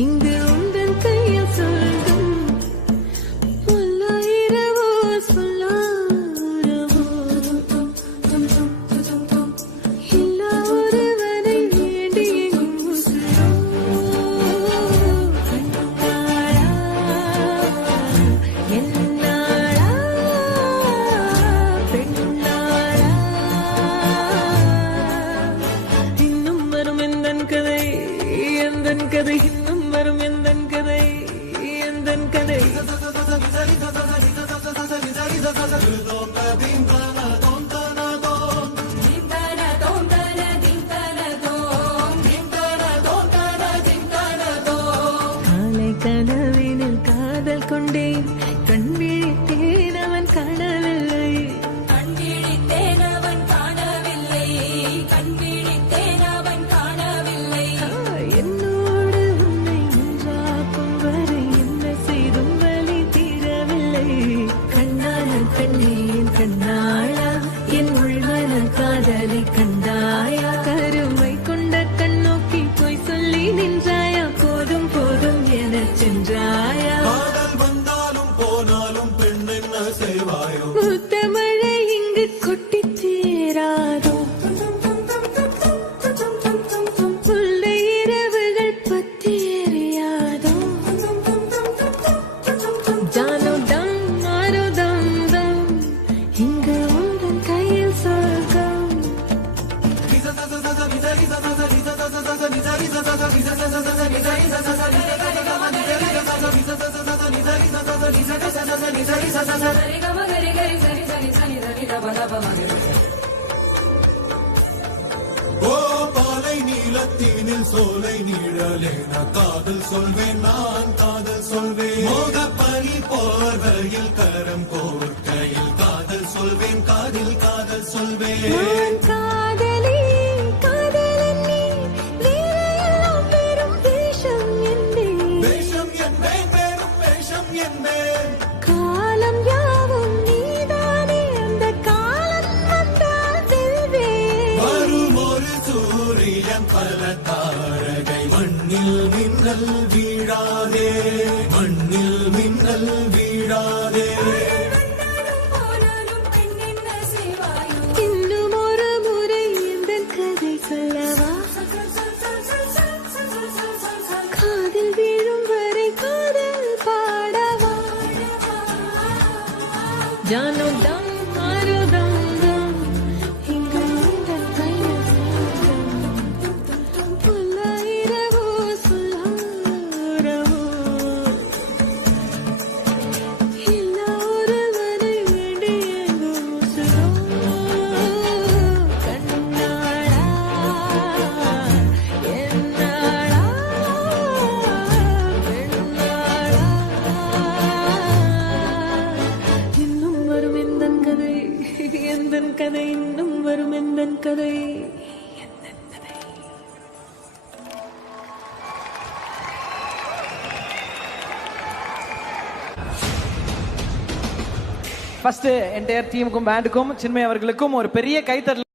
இங்கு உந்தன் கையில் சொல்லும் பல்லாயிரவோ சொல்லாரவோ எல்லா ஒருவனை வேண்டி எங்கும் உசுரோ கண்ணாளா என்னாளா பெண்ணாளா இன்னும் வரும் எந்தன் கதை எந்தன் கதை இன்னும் வரும் எந்தன் கதை எந்தன் கதை காலை கனவினில் காதல் கொண்டேன் கண் விழித்தேன் அவன் காணவில்லை என்னோடு உன்னை ஒன்றாக்கும் வரை என்ன செய்தும் வலி தீரவில்லை கண்ணான பெண்ணே என் கண்ணாளா என் உள்மன காதலை கண்டாயா கருமை கொண்ட கண்ணோக்கி போய் சொல்லி நின்றாயா போதும் போதும் என சென்றாயா காதல் வந்தாலும் போனாலும் பெண் என்ன செய்வாயோ முத்தமழை இங்கு கொட்டித் தீராதோ முல்லை இரவுகள் பத்தி எரியாதோ ஜானோ டம் மாரோ தம் தம் இங்கு உந்தன் கையில் சொர்க்கம் ஓ பாலை நீலத்தீனில் சோலை நீழலேன காதல் சொல்வேன் நான் காதல் சொல்வேன் மோகப்பனி போர்வையில் கரம் கோர்க்கையில் காதல் சொல்வேன் காதில் காதல் சொல்வேன் நான் காதலி காதலன் நீ வேறையெல்லாம் பெரும் வேஷம் என்பேன் வேஷம் என்பேன் வேறும் வேஷம் என்பேன் காலம் யாவும் நீதானே அந்த காலம் வந்தால் செல்வேன் வரும் ஒரு சூரியன் பல தாரகை மண்ணில் மின்னல் வீழாதே மண்ணில் மின்னல் வீழாதே இன்னும் ஒரு முறை இந்த கதை சொல்லவா காதில் வீழும் வரை காதல் பாடவா ஜானோ டம் மாரோ தம் தம் இங்கு உந்தன் கையில் சொர்க்கம் பல்லாயிரவோ சொல்லாரவோ எல்லா ஒருவனை வேண்டி எங்கும் உசுரோ கண்ணாளா என்னாளா பெண்ணாளா இன்னும் வரும் எந்தன் கதை எந்தன் கதை இன்னும் வரும் எந்தன் கதை ஃபர்ஸ்ட் என்டையர் டீமுக்கும் பேண்டுக்கும் சின்மய் அவர்களுக்கும் ஒரு பெரிய கைத்தட்டல்.